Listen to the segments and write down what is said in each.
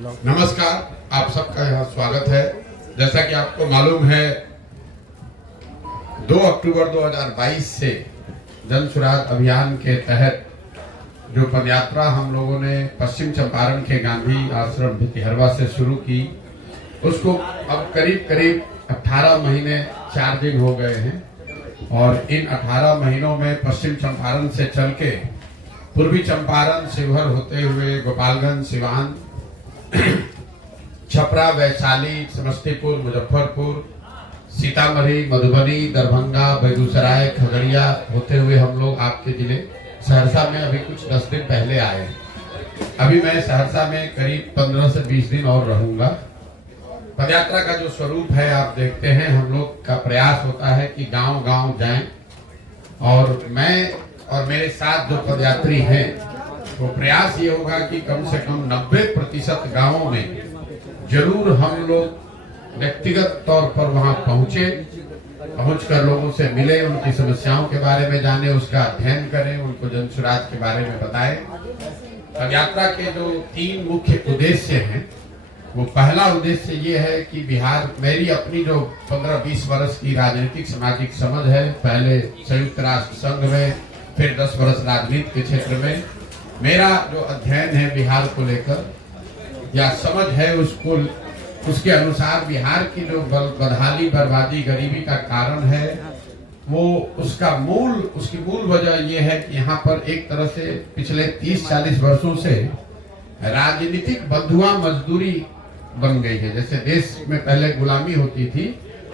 नमस्कार, आप सबका यहाँ स्वागत है। जैसा कि आपको मालूम है, 2 अक्टूबर 2022 से जन सुराज अभियान के तहत जो पदयात्रा हम लोगों ने पश्चिम चंपारण के गांधी आश्रम भितिहरवा से शुरू की, उसको अब करीब 18 महीने 4 दिन हो गए हैं। और इन 18 महीनों में पश्चिम चंपारण से चल के पूर्वी चंपारण, शिवहर होते हुए गोपालगंज, सिवान, छपरा, वैशाली, समस्तीपुर, मुजफ्फरपुर, सीतामढ़ी, मधुबनी, दरभंगा, बेगूसराय, खगड़िया होते हुए हम लोग आपके जिले सहरसा में अभी कुछ 10 दिन पहले आए। अभी मैं सहरसा में करीब 15 से 20 दिन और रहूंगा। पदयात्रा का जो स्वरूप है आप देखते हैं, हम लोग का प्रयास होता है कि गांव-गांव जाएं और मैं और मेरे साथ जो पदयात्री हैं, तो प्रयास ये होगा कि कम से कम 90% गांवों में जरूर हम लोग व्यक्तिगत तौर पर वहां पहुंचकर लोगों से मिले, उनकी समस्याओं के बारे में जाने, उसका अध्ययन करें, उनको जन सुराज के बारे में बताएं। पदयात्रा के जो 3 मुख्य उद्देश्य हैं, वो पहला उद्देश्य ये है कि बिहार, मेरी अपनी जो 15-20 वर्ष की राजनीतिक सामाजिक समझ है, पहले संयुक्त राष्ट्र संघ में, फिर 10 वर्ष राजनीति के क्षेत्र में, मेरा जो अध्ययन है बिहार को लेकर या समझ है, उसके अनुसार बिहार की जो बदहाली, बर्बादी, गरीबी का कारण है, वो उसकी मूल वजह ये है कि यहाँ पर एक तरह से पिछले 30-40 वर्षों से राजनीतिक बंधुआ मजदूरी बन गई है। जैसे देश में पहले गुलामी होती थी,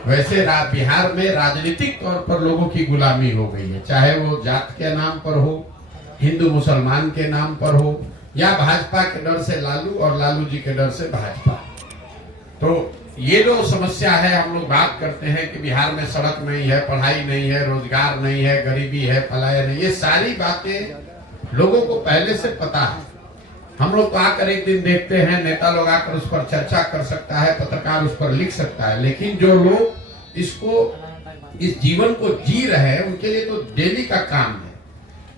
वैसे बिहार में राजनीतिक तौर पर लोगों की गुलामी हो गई है, चाहे वो जात के नाम पर हो, हिंदू मुसलमान के नाम पर हो, या भाजपा के डर से लालू और लालू जी के डर से भाजपा। तो ये जो समस्या है, हम लोग बात करते हैं कि बिहार में सड़क नहीं है, पढ़ाई नहीं है, रोजगार नहीं है, गरीबी है, पलायन है, ये सारी बातें लोगों को पहले से पता है। हम लोग तो आकर एक दिन देखते हैं, नेता लोग आकर उस पर चर्चा कर सकता है, पत्रकार उस पर लिख सकता है, लेकिन जो लोग इस जीवन को जी रहे हैं, उनके लिए तो डेली का काम है।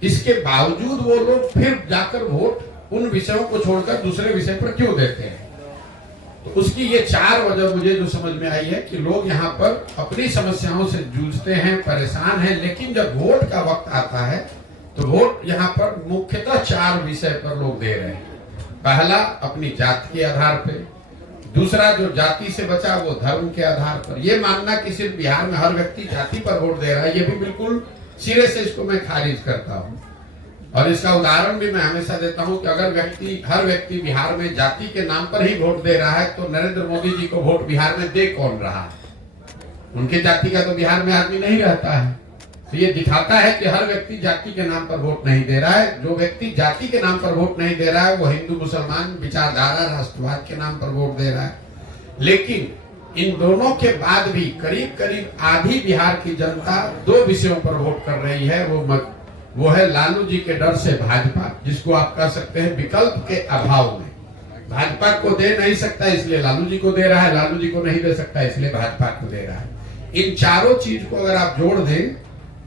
इसके बावजूद वो लोग फिर जाकर वोट उन विषयों को छोड़कर दूसरे विषय पर क्यों देते हैं? तो उसकी ये 4 वजह मुझे जो समझ में आई है कि लोग यहाँ पर अपनी समस्याओं से जूझते हैं, परेशान हैं, लेकिन जब वोट का वक्त आता है तो वोट यहाँ पर मुख्यतः 4 विषय पर लोग दे रहे हैं। पहला, अपनी जाति के आधार पे। दूसरा, जो जाति से बचा वो धर्म के आधार पर। ये मानना कि सिर्फ बिहार में हर व्यक्ति जाति पर वोट दे रहा है, ये भी बिल्कुल सिरे से इसको मैं खारिज करता हूँ। और इसका उदाहरण भी मैं हमेशा देता हूँ कि अगर हर व्यक्ति बिहार में जाति के नाम पर ही वोट दे रहा है, तो नरेंद्र मोदी जी को वोट बिहार में दे कौन रहा है? उनके जाति का तो बिहार में आदमी नहीं रहता है। तो ये दिखाता है कि हर व्यक्ति जाति के नाम पर वोट नहीं दे रहा है। जो व्यक्ति जाति के नाम पर वोट नहीं दे रहा है, वो हिंदू मुसलमान विचारधारा, राष्ट्रवाद के नाम पर वोट दे रहा है। लेकिन इन दोनों के बाद भी करीब आधी बिहार की जनता 2 विषयों पर वोट कर रही है। वो है लालू जी के डर से भाजपा, जिसको आप कह सकते हैं विकल्प के अभाव में। भाजपा को दे नहीं सकता इसलिए लालू जी को दे रहा है, लालू जी को नहीं दे सकता इसलिए भाजपा को दे रहा है। इन चारों चीज को अगर आप जोड़ दें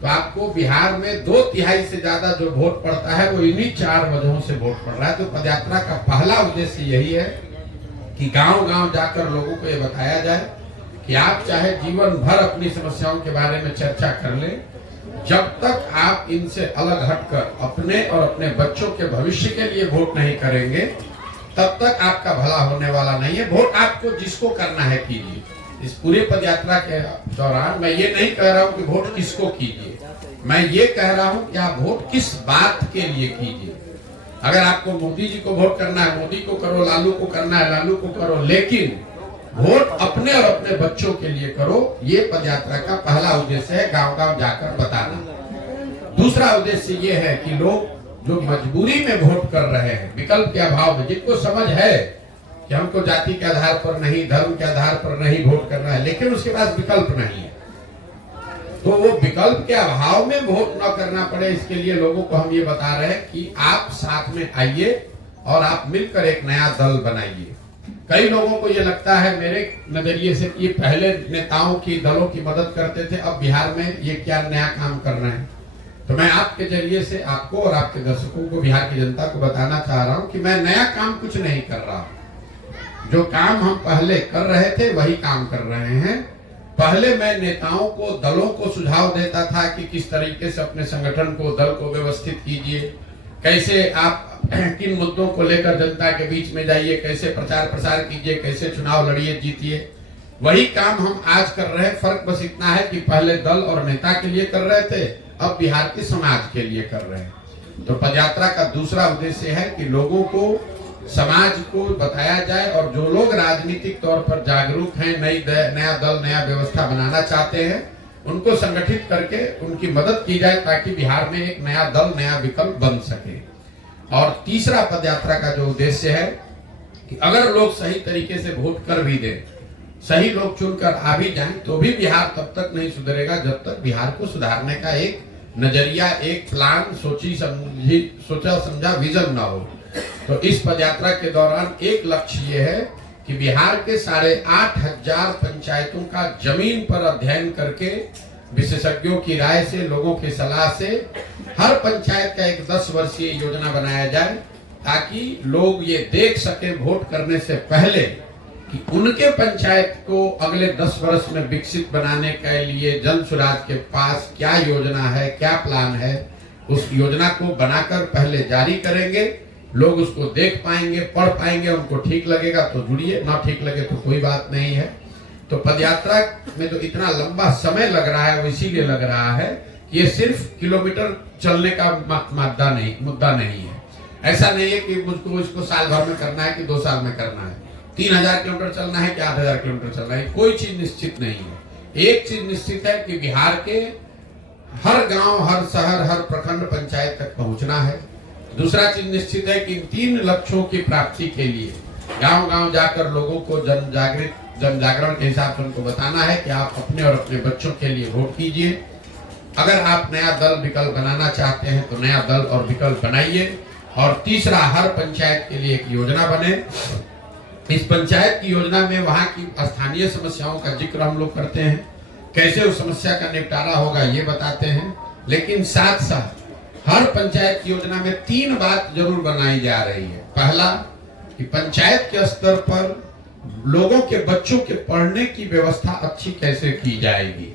तो आपको बिहार में 2/3 से ज्यादा जो वोट पड़ता है, वो इन्हीं 4 वजहों से वोट पड़ रहा है। तो पदयात्रा का पहला उद्देश्य यही है कि गांव-गांव जाकर लोगों को ये बताया जाए कि आप चाहे जीवन भर अपनी समस्याओं के बारे में चर्चा कर लें, जब तक आप इनसे अलग हटकर अपने और अपने बच्चों के भविष्य के लिए वोट नहीं करेंगे, तब तक आपका भला होने वाला नहीं है। वोट आपको जिसको करना है कीजिए। इस पूरे पदयात्रा के दौरान मैं ये नहीं कह रहा हूँ कि वोट किसको कीजिए, मैं ये कह रहा हूँ कि आप वोट किस बात के लिए कीजिए। अगर आपको मोदी जी को वोट करना है, मोदी को करो, लालू को करना है, लालू को करो, लेकिन वोट अपने और अपने बच्चों के लिए करो। ये पदयात्रा का पहला उद्देश्य है, गांव-गांव जाकर बताना। दूसरा उद्देश्य ये है कि लोग जो मजबूरी में वोट कर रहे हैं, विकल्प के अभाव में, जिनको समझ है कि हमको जाति के आधार पर नहीं, धर्म के आधार पर नहीं वोट करना है, लेकिन उसके पास विकल्प नहीं है, तो वो विकल्प के अभाव में वोट न करना पड़े, इसके लिए लोगों को हम ये बता रहे हैं कि आप साथ में आइए और आप मिलकर एक नया दल बनाइए। कई लोगों को ये लगता है मेरे नजरिए से कि पहले नेताओं की, दलों की मदद करते थे, अब बिहार में ये क्या नया काम करना है। तो मैं आपके जरिए से आपको और आपके दर्शकों को, बिहार की जनता को बताना चाह रहा हूं कि मैं नया काम कुछ नहीं कर रहा हूं। जो काम हम पहले कर रहे थे वही काम कर रहे हैं। पहले मैं नेताओं को, दलों को सुझाव देता था कि किस तरीके से अपने संगठन को, दल को व्यवस्थित कीजिए, कैसे आप किन मुद्दों को लेकर जनता के बीच में जाइए, कैसे प्रचार प्रसार कीजिए, कैसे चुनाव लड़िए, जीतिए। वही काम हम आज कर रहे हैं। फर्क बस इतना है कि पहले दल और नेता के लिए कर रहे थे, अब बिहार के समाज के लिए कर रहे हैं। तो पदयात्रा का दूसरा उद्देश्य है कि लोगों को, समाज को बताया जाए, और जो लोग राजनीतिक तौर पर जागरूक हैं, नया दल, नया व्यवस्था बनाना चाहते हैं, उनको संगठित करके उनकी मदद की जाए ताकि बिहार में एक नया दल, नया विकल्प बन सके। और तीसरा पदयात्रा का जो उद्देश्य है कि अगर लोग सही तरीके से वोट कर भी दें, सही लोग चुनकर आ भी जाएं, तो भी बिहार तब तक नहीं सुधरेगा जब तक बिहार को सुधारने का एक नजरिया, एक प्लान, सोचा समझा विजन ना हो। तो इस पदयात्रा के दौरान एक लक्ष्य ये है कि बिहार के 8,500 पंचायतों का जमीन पर अध्ययन करके, विशेषज्ञों की राय से, लोगों की सलाह से हर पंचायत का एक 10 वर्षीय योजना बनाया जाए, ताकि लोग ये देख सके वोट करने से पहले कि उनके पंचायत को अगले 10 वर्ष में विकसित बनाने के लिए जन सुराज के पास क्या योजना है, क्या प्लान है। उस योजना को बनाकर पहले जारी करेंगे, लोग उसको देख पाएंगे, पढ़ पाएंगे, उनको ठीक लगेगा तो जुड़िए, ना ठीक लगे तो कोई बात नहीं है। तो पदयात्रा में जो इतना लंबा समय लग रहा है वो इसीलिए लग रहा है कि ये सिर्फ किलोमीटर चलने का मुद्दा नहीं है। ऐसा नहीं है कि मुझको इसको साल भर में करना है कि 2 साल में करना है, 3000 किलोमीटर चलना है कि 8000 किलोमीटर चलना है, कोई चीज निश्चित नहीं है। एक चीज निश्चित है कि बिहार के हर गांव, हर शहर, हर प्रखंड पंचायत तक पहुंचना है। दूसरा चीज निश्चित है कि इन 3 लक्ष्यों की प्राप्ति के लिए गांव गांव जाकर लोगों को जन जागरण के हिसाब से उनको बताना है कि आप अपने और अपने बच्चों के लिए वोट कीजिए। अगर आप नया दल, विकल्प बनाना चाहते हैं तो नया दल और विकल्प बनाइए। और तीसरा, हर पंचायत के लिए एक योजना बने। इस पंचायत की योजना में वहां की स्थानीय समस्याओं का जिक्र हम लोग करते हैं, कैसे उस समस्या का निपटारा होगा ये बताते हैं। लेकिन साथ साथ हर पंचायत की योजना में 3 बात जरूर बनाई जा रही है। पहला, कि पंचायत के स्तर पर लोगों के बच्चों के पढ़ने की व्यवस्था अच्छी कैसे की जाएगी।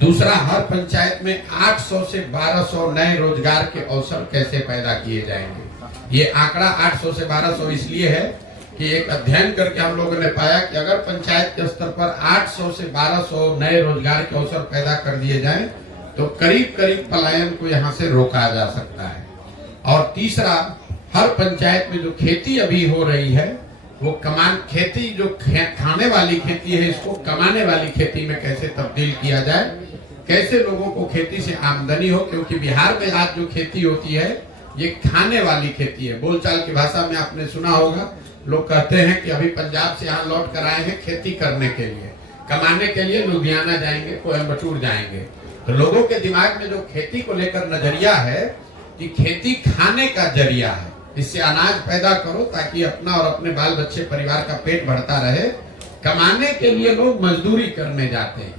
दूसरा, हर पंचायत में 800 से 1200 नए रोजगार के अवसर कैसे पैदा किए जाएंगे। ये आंकड़ा 800 से 1200 इसलिए है कि एक अध्ययन करके हम लोगों ने पाया कि अगर पंचायत के स्तर पर 800 से 1200 नए रोजगार के अवसर पैदा कर दिए जाएं, तो करीब करीब पलायन को यहाँ से रोका जा सकता है। और तीसरा, हर पंचायत में जो खेती अभी हो रही है वो खेती जो खाने वाली खेती है, इसको कमाने वाली खेती में कैसे तब्दील किया जाए, कैसे लोगों को खेती से आमदनी हो। क्योंकि बिहार में आज जो खेती होती है ये खाने वाली खेती है। बोलचाल की भाषा में आपने सुना होगा, लोग कहते हैं कि अभी पंजाब से यहाँ लौट कर आए हैं खेती करने के लिए, कमाने के लिए लुधियाना जाएंगे, कोयम्बटूर जाएंगे। तो लोगों के दिमाग में जो खेती को लेकर नजरिया है कि खेती खाने का जरिया है, इससे अनाज पैदा करो ताकि अपना और अपने बाल बच्चे, परिवार का पेट बढ़ता रहे। कमाने के लिए लोग मजदूरी करने जाते हैं।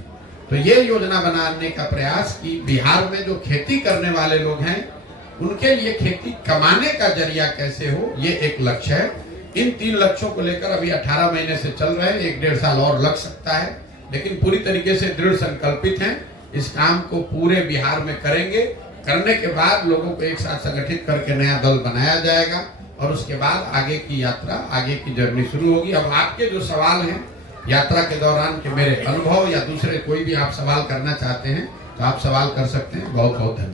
तो ये योजना बनाने का प्रयास कि बिहार में जो खेती करने वाले लोग हैं उनके लिए खेती कमाने का जरिया कैसे हो, ये एक लक्ष्य है। इन 3 लक्ष्यों को लेकर अभी 18 महीने से चल रहे हैं, 1-1.5 साल और लग सकता है, लेकिन पूरी तरीके से दृढ़ संकल्पित हैं। इस काम को पूरे बिहार में करेंगे। करने के बाद लोगों को एक साथ संगठित करके नया दल बनाया जाएगा और उसके बाद आगे की यात्रा, आगे की जर्नी शुरू होगी। अब आपके जो सवाल हैं यात्रा के दौरान के मेरे अनुभव या दूसरे कोई भी आप सवाल करना चाहते हैं तो आप सवाल कर सकते हैं। बहुत बहुत धन्यवाद।